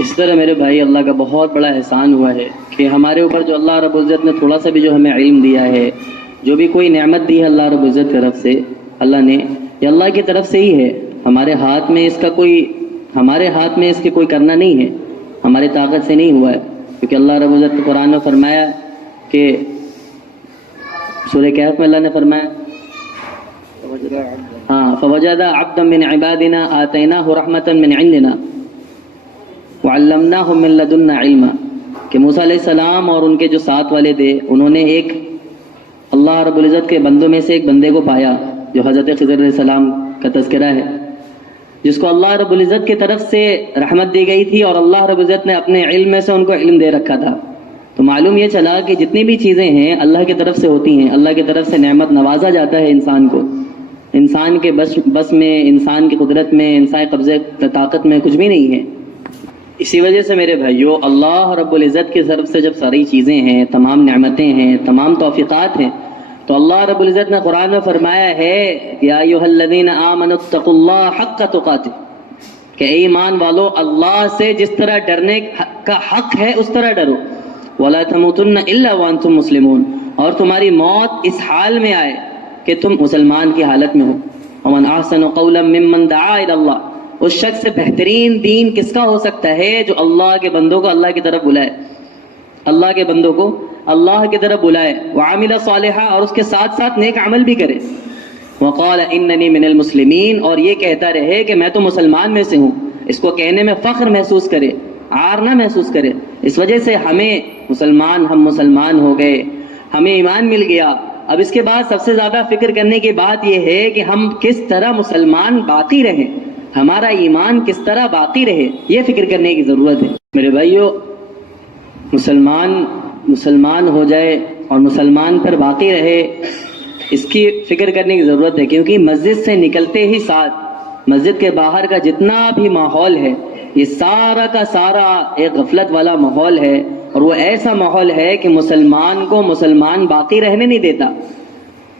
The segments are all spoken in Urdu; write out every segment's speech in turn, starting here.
اس طرح میرے بھائی اللہ کا بہت بڑا احسان ہوا ہے کہ ہمارے اوپر جو اللہ رب العزت نے تھوڑا سا بھی جو ہمیں علم دیا ہے، جو بھی کوئی نعمت دی ہے اللہ رب العزت کی طرف سے، اللہ نے، یہ اللہ کی طرف سے ہی ہے۔ ہمارے ہاتھ میں اس کے کوئی کرنا نہیں ہے، ہماری طاقت سے نہیں ہوا ہے، کیونکہ اللہ رب العزت نے قرآن میں فرمایا کہ سورہ کہف میں اللہ نے فرمایا فوجد عبدا من عبادنا آتیناہ رحمتا من عندنا وعلمناہ من لدنا علما، کہ موسیٰ علیہ السلام اور ان کے جو ساتھ والے تھے، انہوں نے ایک اللہ رب العزت کے بندوں میں سے ایک بندے کو پایا جو حضرت خضر علیہ السلام کا تذکرہ ہے، جس کو اللہ رب العزت کی طرف سے رحمت دی گئی تھی اور اللہ رب العزت نے اپنے علم میں سے ان کو علم دے رکھا تھا۔ تو معلوم یہ چلا کہ جتنی بھی چیزیں ہیں اللہ کی طرف سے ہوتی ہیں، اللہ کی طرف سے نعمت نوازا جاتا ہے انسان کو، انسان کے بس میں، انسان کی قدرت میں، انسان قبضے طاقت میں کچھ بھی نہیں ہے۔ اسی وجہ سے میرے بھائیو، اللہ رب العزت کی طرف سے جب ساری چیزیں ہیں، تمام نعمتیں ہیں، تمام توفیقات ہیں، تو اللہ رب العزت نے قرآن میں فرمایا ہے یا ایھا الذین آمنوا اتقوا اللہ حق تقاتہ، کہ اے ایمان والو اللہ سے جس طرح ڈرنے کا حق ہے اس طرح ڈرو، ولا تموتن الا وانتم مسلمون، اور تمہاری موت اس حال میں آئے کہ تم مسلمان کی حالت میں ہو۔ ومن احسن قولا ممن دعا الی اللہ، اس شخص سے بہترین دین کس کا ہو سکتا ہے جو اللہ کے بندوں کو اللہ کی طرف بلائے، اللہ کے بندوں کو اللہ کی طرف بلائے، وعمل صالحا، اور اس کے ساتھ ساتھ نیک عمل بھی کرے، وقال اننی من المسلمین، اور یہ کہتا رہے کہ میں تو مسلمان میں سے ہوں، اس کو کہنے میں فخر محسوس کرے، عار نہ محسوس کرے۔ اس وجہ سے ہم مسلمان ہو گئے، ہمیں ایمان مل گیا۔ اب اس کے بعد سب سے زیادہ فکر کرنے کی بات یہ ہے کہ ہم کس طرح مسلمان باقی رہیں، ہمارا ایمان کس طرح باقی رہے، یہ فکر کرنے کی ضرورت ہے۔ میرے بھائیو، مسلمان ہو جائے اور مسلمان پر باقی رہے، اس کی فکر کرنے کی ضرورت ہے، کیونکہ مسجد سے نکلتے ہی ساتھ مسجد کے باہر کا جتنا بھی ماحول ہے، یہ سارا کا سارا ایک غفلت والا ماحول ہے، اور وہ ایسا ماحول ہے کہ مسلمان کو مسلمان باقی رہنے نہیں دیتا۔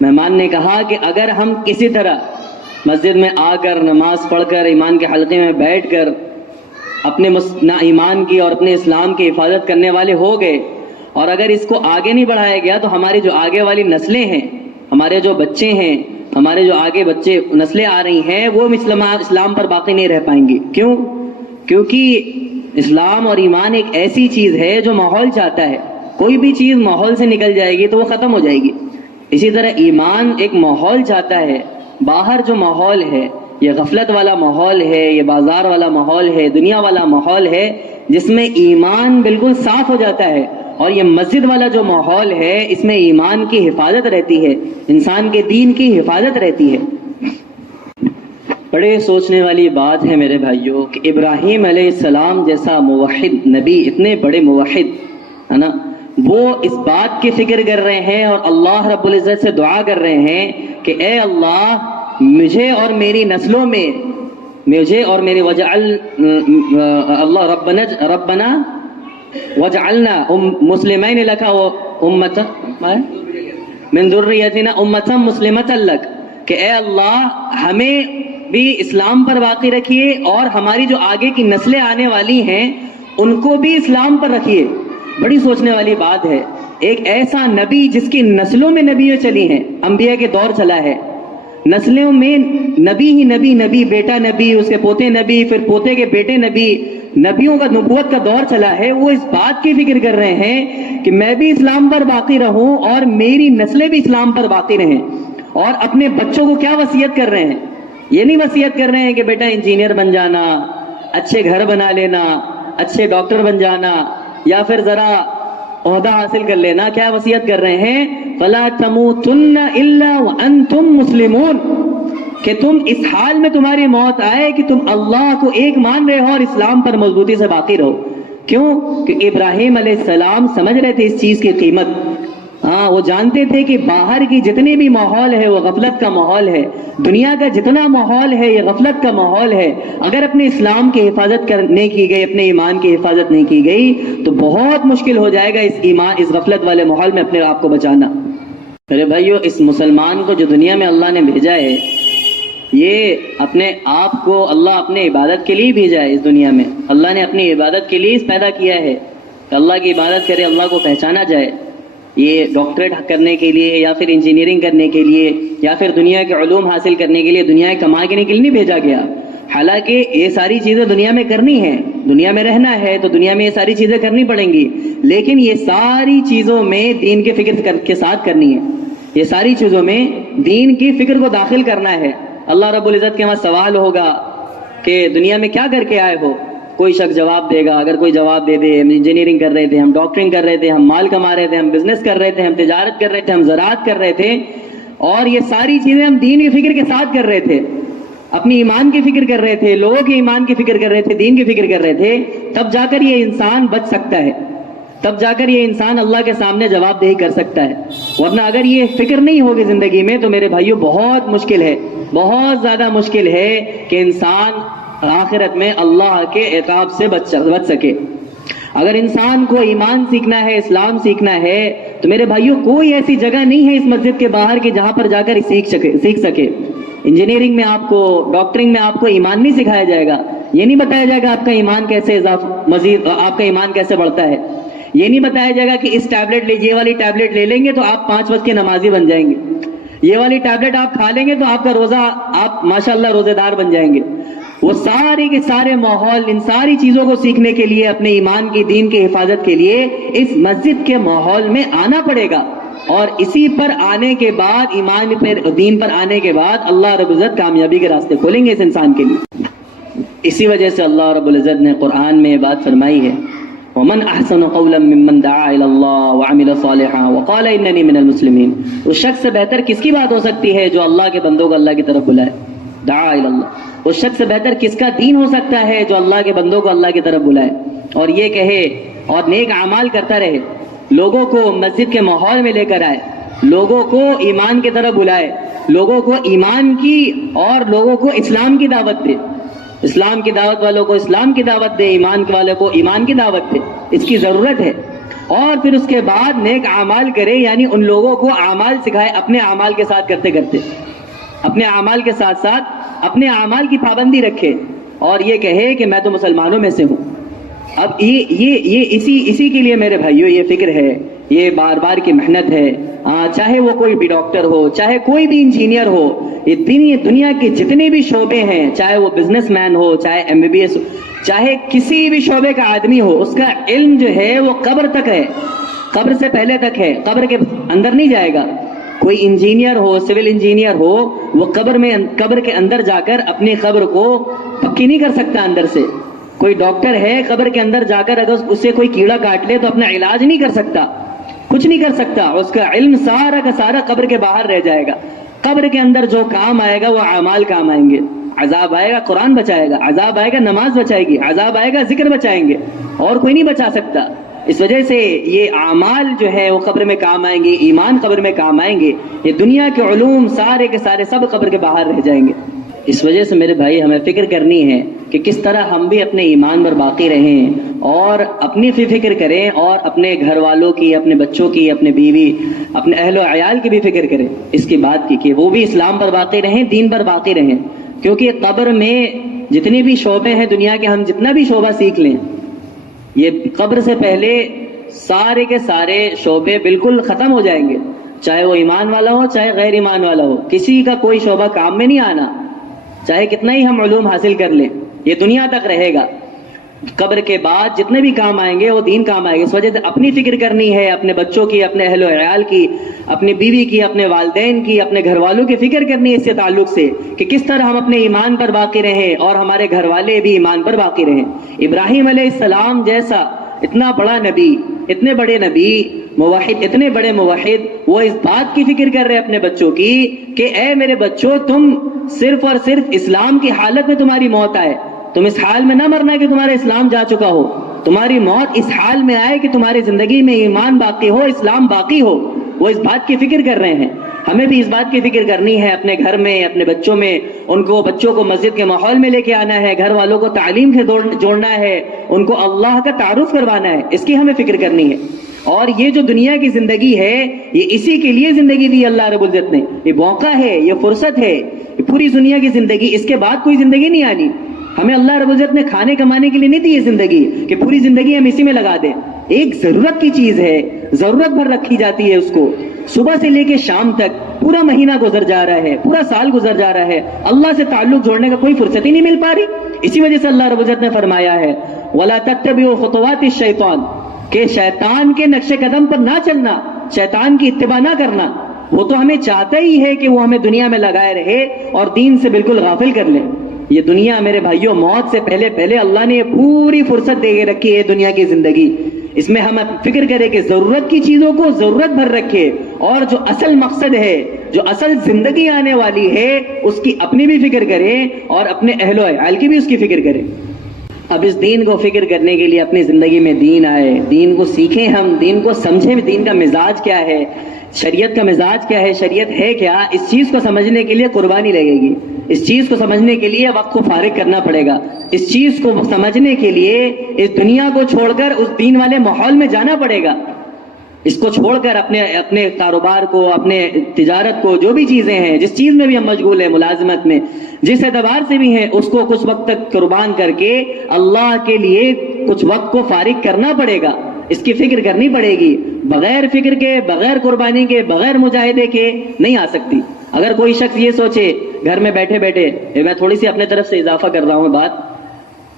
مہمان نے کہا کہ اگر ہم کسی طرح مسجد میں آ کر نماز پڑھ کر ایمان کے حلقے میں بیٹھ کر اپنے ایمان کی اور اپنے اسلام کی حفاظت کرنے والے ہو گئے، اور اگر اس کو آگے نہیں بڑھایا گیا تو ہماری جو آگے والی نسلیں ہیں، ہمارے جو بچے ہیں، ہمارے جو آگے نسلیں آ رہی ہیں، وہ اسلام پر باقی نہیں رہ پائیں گی۔ کیوں؟ کیونکہ اسلام اور ایمان ایک ایسی چیز ہے جو ماحول چاہتا ہے، کوئی بھی چیز ماحول سے نکل جائے گی تو وہ ختم ہو جائے گی۔ اسی طرح ایمان ایک ماحول چاہتا ہے، باہر جو ماحول ہے، یہ غفلت والا ماحول ہے، یہ بازار والا ماحول ہے، دنیا والا ماحول ہے، جس میں ایمان بالکل صاف ہو جاتا ہے، اور یہ مسجد والا جو ماحول ہے، اس میں ایمان کی حفاظت رہتی ہے، انسان کے دین کی حفاظت رہتی ہے۔ بڑے سوچنے والی بات ہے میرے بھائیوں کہ ابراہیم علیہ السلام جیسا موحد نبی، اتنے بڑے موحد ہے نا، وہ اس بات کی فکر کر رہے ہیں اور اللہ رب العزت سے دعا کر رہے ہیں کہ اے اللہ، مجھے اور میری نسلوں میں، مجھے اور میرے اللہ ربنا وجعلنا مسلمین لک امۃ من ذریتنا امۃ مسلمۃ لک، کہ اے اللہ ہمیں بھی اسلام پر باقی رکھیے اور ہماری جو آگے کی نسلیں آنے والی ہیں ان کو بھی اسلام پر رکھیے۔ بڑی سوچنے والی بات ہے، ایک ایسا نبی جس کی نسلوں میں نبیوں چلی ہیں، انبیاء کے دور چلا ہے، نسلوں میں نبی ہی نبی، بیٹا نبی، اس کے پوتے نبی، پھر پوتے کے بیٹے نبی، نبیوں کا نبوت کا دور چلا ہے، وہ اس بات کی فکر کر رہے ہیں کہ میں بھی اسلام پر باقی رہوں اور میری نسلیں بھی اسلام پر باقی رہیں۔ اور اپنے بچوں کو کیا وصیت کر رہے ہیں؟ یہ نہیں وصیت کر رہے ہیں کہ بیٹا انجینئر بن جانا، اچھے گھر بنا لینا، اچھے ڈاکٹر بن جانا، یا پھر ذرا عہدہ حاصل کر لینا۔ کیا وصیت کر رہے ہیں؟ فَلَا تَمُوتُنَّ إِلَّا وَأَنْتُمْ مُسْلِمُونَ، کہ تم اس حال میں تمہاری موت آئے کہ تم اللہ کو ایک مان رہے ہو اور اسلام پر مضبوطی سے باقی رہو۔ کیوں؟ کہ ابراہیم علیہ السلام سمجھ رہے تھے اس چیز کی قیمت۔ وہ جانتے تھے کہ باہر کی جتنی بھی ماحول ہے وہ غفلت کا ماحول ہے، دنیا کا جتنا ماحول ہے یہ غفلت کا ماحول ہے۔ اگر اپنے اسلام کی حفاظت نہیں کی گئی، اپنے ایمان کی حفاظت نہیں کی گئی تو بہت مشکل ہو جائے گا اس غفلت والے ماحول میں اپنے آپ کو بچانا۔ میرے بھائیو، اس مسلمان کو جو دنیا میں اللہ نے بھیجا ہے، یہ اپنے آپ کو اللہ اپنے عبادت کے لیے بھیجا ہے اس دنیا میں. اللہ نے اپنی عبادت کے لیے پیدا کیا ہے کہ اللہ کی عبادت کرے, اللہ کو پہچانا جائے. یہ ڈاکٹریٹ کرنے کے لیے یا پھر انجینئرنگ کرنے کے لیے یا پھر دنیا کے علوم حاصل کرنے کے لیے, دنیا کمانے کے لیے نہیں بھیجا گیا. حالانکہ یہ ساری چیزیں دنیا میں کرنی ہیں, دنیا میں رہنا ہے تو دنیا میں یہ ساری چیزیں کرنی پڑیں گی, لیکن یہ ساری چیزوں میں دین کے فکر کے ساتھ کرنی ہے. یہ ساری چیزوں میں دین کی فکر کو داخل کرنا ہے. اللہ رب العزت کے وہاں سوال ہوگا کہ دنیا میں کیا کر کے آئے ہو. کوئی شخص جواب دے گا, اگر کوئی جواب دے دے ہم انجینئرنگ کر رہے تھے, ہم ڈاکٹرنگ کر رہے تھے, ہم مال کما رہے تھے, ہم بزنس کر رہے تھے, ہم تجارت کر رہے تھے, ہم زراعت کر رہے تھے, اور یہ ساری چیزیں ہم دین کی فکر کے ساتھ کر رہے تھے, اپنی ایمان کی فکر کر رہے تھے, لوگوں کے ایمان کی فکر کر رہے تھے, دین کی فکر کر رہے تھے, تب جا کر یہ انسان بچ سکتا ہے, تب جا کر یہ انسان اللہ کے سامنے جواب دہی کر سکتا ہے. ورنہ اگر یہ فکر نہیں ہوگی زندگی میں تو میرے بھائیوں بہت مشکل ہے, بہت زیادہ مشکل ہے کہ انسان آخرت میں اللہ کے عقاب سے بچ سکے. اگر انسان کو ایمان سیکھنا ہے, اسلام سیکھنا ہے, تو میرے بھائیوں کوئی ایسی جگہ نہیں ہے اس مسجد کے باہر کہ جہاں پر جا کر سیکھ سکے. انجینئرنگ میں آپ کو, ڈاکٹرنگ میں آپ کو ایمان نہیں سکھایا جائے گا, یہ نہیں بتایا جائے گا آپ کا ایمان کیسے مزید آپ کا ایمان کیسے بڑھتا ہے, یہ نہیں بتایا جائے گا کہ اس ٹیبلٹ یہ والی ٹیبلٹ لے لیں گے تو آپ 5 وقت کے نمازی بن جائیں گے, یہ والی ٹیبلٹ آپ کھا لیں گے تو آپ کا روزہ, آپ ماشاءاللہ روزے دار بن جائیں گے. وہ سارے کے سارے ماحول, ان ساری چیزوں کو سیکھنے کے لیے, اپنے ایمان کی, دین کی حفاظت کے لیے اس مسجد کے ماحول میں آنا پڑے گا. اور اسی پر آنے کے بعد, ایمان پر, دین پر آنے کے بعد اللہ رب العزت کامیابی کے راستے کھولیں گے اس انسان کے لیے. اسی وجہ سے اللہ رب العزت نے قرآن میں بات فرمائی ہے, ومن احسن قولا ممن دعا الى الله وعمل صالحا وقال انني من المسلمين. اس شخص سے بہتر کس کی بات ہو سکتی ہے جو اللہ کے بندوں کو اللہ کی طرف بلائے, دعا الى الله. اس شخص سے بہتر کس کا دین ہو سکتا ہے جو اللہ کے بندوں کو اللہ کی طرف بلائے اور یہ کہے اور نیک اعمال کرتا رہے, لوگوں کو مسجد کے ماحول میں لے کر آئے, لوگوں کو ایمان کی طرف بلائے, لوگوں کو ایمان کی اور لوگوں کو اسلام کی دعوت دے, اسلام کی دعوت والوں کو اسلام کی دعوت دے, ایمان والوں کو ایمان کی دعوت دے. اس کی ضرورت ہے. اور پھر اس کے بعد نیک اعمال کرے, یعنی ان لوگوں کو اعمال سکھائے, اپنے اعمال کے ساتھ کرتے کرتے, اپنے اعمال کے ساتھ ساتھ اپنے اعمال کی پابندی رکھے اور یہ کہے کہ میں تو مسلمانوں میں سے ہوں. اب یہ اسی کے لیے میرے بھائیوں یہ فکر ہے, یہ بار بار کی محنت ہے. چاہے وہ کوئی بھی ڈاکٹر ہو, چاہے کوئی بھی انجینئر ہو, یہ دنیا کے جتنے بھی شعبے ہیں, چاہے وہ بزنس مین ہو, چاہے MBBS ہو, چاہے کسی بھی شعبے کا آدمی ہو, اس کا علم جو ہے وہ قبر تک ہے, قبر سے پہلے تک ہے, قبر کے اندر نہیں جائے گا. کوئی انجینئر ہو, سول انجینئر ہو, وہ قبر کے اندر جا کر اپنی قبر کو پکی نہیں کر سکتا اندر سے. کوئی ڈاکٹر ہے, قبر کے اندر جا کر اگر اس سے کوئی کیڑا کاٹ لے تو اپنا علاج نہیں کر سکتا, کچھ نہیں کر سکتا. اس کا علم سارا کا سارا قبر کے باہر رہ جائے گا. قبر کے اندر جو کام آئے گا وہ اعمال کام آئیں گے. عذاب آئے گا, قرآن بچائے گا, عذاب آئے گا, نماز بچائے گی, عذاب آئے گا, ذکر بچائیں گے, اور کوئی نہیں بچا سکتا. اس وجہ سے یہ اعمال جو ہے وہ قبر میں کام آئیں گے, ایمان قبر میں کام آئیں گے. یہ دنیا کے علوم سارے کے سارے سب قبر کے باہر رہ جائیں گے. اس وجہ سے میرے بھائی ہمیں فکر کرنی ہے کہ کس طرح ہم بھی اپنے ایمان پر باقی رہیں اور اپنی فکر کریں, اور اپنے گھر والوں کی, اپنے بچوں کی, اپنے بیوی, اپنے اہل و عیال کی بھی فکر کریں. اس کی بات کی کہ وہ بھی اسلام پر باقی رہیں, دین پر باقی رہیں. کیونکہ قبر میں جتنے بھی شعبے ہیں دنیا کے, ہم جتنا بھی شعبہ سیکھ لیں, یہ قبر سے پہلے سارے کے سارے شعبے بالکل ختم ہو جائیں گے. چاہے وہ ایمان والا ہو, چاہے غیر ایمان والا ہو, کسی کا کوئی شعبہ کام میں نہیں آنا. چاہے کتنا ہی ہم علوم حاصل کر لیں, یہ دنیا تک رہے گا. قبر کے بعد جتنے بھی کام آئیں گے وہ دین کام آئے گا. اس وجہ سے اپنی فکر کرنی ہے, اپنے بچوں کی, اپنے اہل و عیال کی, اپنی بیوی کی, اپنے والدین کی, اپنے گھر والوں کی فکر کرنی ہے اس سے تعلق سے کہ کس طرح ہم اپنے ایمان پر باقی رہیں اور ہمارے گھر والے بھی ایمان پر باقی رہیں. ابراہیم علیہ السلام جیسا اتنا بڑا نبی, اتنے بڑے نبی, موحد, اتنے بڑے موحد, وہ اس بات کی فکر کر رہے اپنے بچوں کی کہ اے میرے بچوں, تم صرف اور صرف اسلام کی حالت میں تمہاری موت آئے, تم اس حال میں نہ مرنا کہ تمہارا اسلام جا چکا ہو, تمہاری موت اس حال میں آئے کہ تمہاری زندگی میں ایمان باقی ہو, اسلام باقی ہو. وہ اس بات کی فکر کر رہے ہیں. ہمیں بھی اس بات کی فکر کرنی ہے اپنے گھر میں, اپنے بچوں میں. بچوں کو مسجد کے ماحول میں لے کے آنا ہے, گھر والوں کو تعلیم سے جوڑنا ہے, ان کو اللہ کا تعارف کروانا ہے. اس کی ہمیں فکر کرنی ہے. اور یہ جو دنیا کی زندگی ہے, یہ اسی کے لیے زندگی دی اللہ رب العزت نے. یہ موقع ہے, یہ فرصت ہے, پوری دنیا کی زندگی، اس کے بعد کوئی زندگی نہیں آنی. ہمیں اللہ رب العزت نے کھانے کمانے کے لیے نہیں دی یہ زندگی کہ پوری زندگی ہم اسی میں لگا دیں. ایک ضرورت کی چیز ہے، ضرورت بھر رکھی جاتی ہے اس کو. صبح سے لے کے شام تک پورا مہینہ گزر جا رہا ہے، پورا سال گزر جا رہا ہے، اللہ سے تعلق جوڑنے کا کوئی فرصت ہی نہیں مل پا رہی. اسی وجہ سے اللہ رب العزت نے فرمایا ہے وَلَا تَتَّبِعُوا خُطُوَاتِ الشَّيْطَانِ کہ شیطان کے نقش قدم پر نہ چلنا، شیطان کی اتباع نہ کرنا. وہ تو ہمیں چاہتا ہی ہے کہ وہ ہمیں دنیا میں لگائے رہے اور دین سے بالکل غافل کر لے. یہ دنیا میرے بھائیوں موت سے پہلے اللہ نے یہ پوری فرصت دے کے رکھی ہے دنیا کی زندگی. اس میں ہم فکر کریں کہ ضرورت کی چیزوں کو ضرورت بھر رکھے اور جو اصل مقصد ہے، جو اصل زندگی آنے والی ہے، اس کی اپنی بھی فکر کریں اور اپنے اہل و عیال کی بھی اس کی فکر کریں. اب اس دین کو فکر کرنے کے لیے اپنی زندگی میں دین آئے، دین کو سیکھیں، ہم دین کو سمجھیں، دین کا مزاج کیا ہے، شریعت کا مزاج کیا ہے، شریعت ہے کیا. اس چیز کو سمجھنے کے لیے قربانی لگے گی، اس چیز کو سمجھنے کے لیے وقت کو فارغ کرنا پڑے گا، اس چیز کو سمجھنے کے لیے اس دنیا کو چھوڑ کر اس دین والے ماحول میں جانا پڑے گا. اس کو چھوڑ کر اپنے کاروبار کو، اپنے تجارت کو، جو بھی چیزیں ہیں، جس چیز میں بھی ہم مشغول ہیں، ملازمت میں جس اعتبار سے بھی ہیں، اس کو کچھ وقت تک قربان کر کے اللہ کے لیے کچھ وقت کو فارغ کرنا پڑے گا. اس کی فکر کرنی پڑے گی. بغیر فکر کے، بغیر قربانی کے، بغیر مجاہدے کے نہیں آ سکتی. اگر کوئی شخص یہ سوچے گھر میں بیٹھے بیٹھے، میں تھوڑی سی اپنے طرف سے اضافہ کر رہا ہوں بات،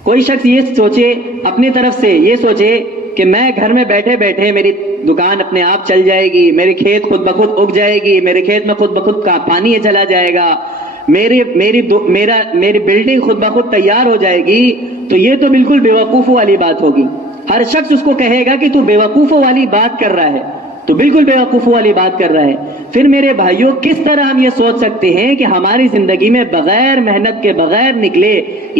کوئی شخص یہ سوچے اپنی طرف سے، یہ سوچے کہ میں گھر میں بیٹھے بیٹھے میری دکان اپنے آپ چل جائے گی، میری کھیت خود بخود اگ جائے گی، میرے کھیت میں خود بخود کا پانی چلا جائے گا، میری بلڈنگ خود بخود تیار ہو جائے گی، تو یہ تو بالکل بیوقوفوں والی بات ہوگی. ہر شخص اس کو کہے گا کہ تو بیوقوفوں والی بات کر رہا ہے، تو بالکل بیوقوفوں والی بات کر رہا ہے. پھر میرے بھائیوں کس طرح ہم یہ سوچ سکتے ہیں کہ ہماری زندگی میں بغیر محنت کے، بغیر نکلے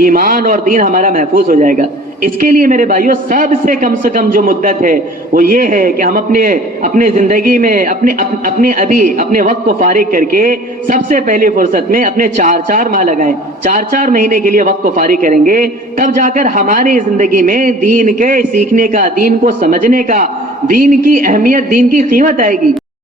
ایمان اور دین ہمارا محفوظ ہو جائے گا؟ اس کے لیے میرے بھائیوں سب سے کم جو مدت ہے وہ یہ ہے کہ ہم اپنے زندگی میں اپنے وقت کو فارغ کر کے سب سے پہلی فرصت میں اپنے 4 ماہ لگائیں. 4 مہینے کے لیے وقت کو فارغ کریں گے، تب جا کر ہماری زندگی میں دین کے سیکھنے کا، دین کو سمجھنے کا، دین کی اہمیت، دین کی قیمت آئے گی.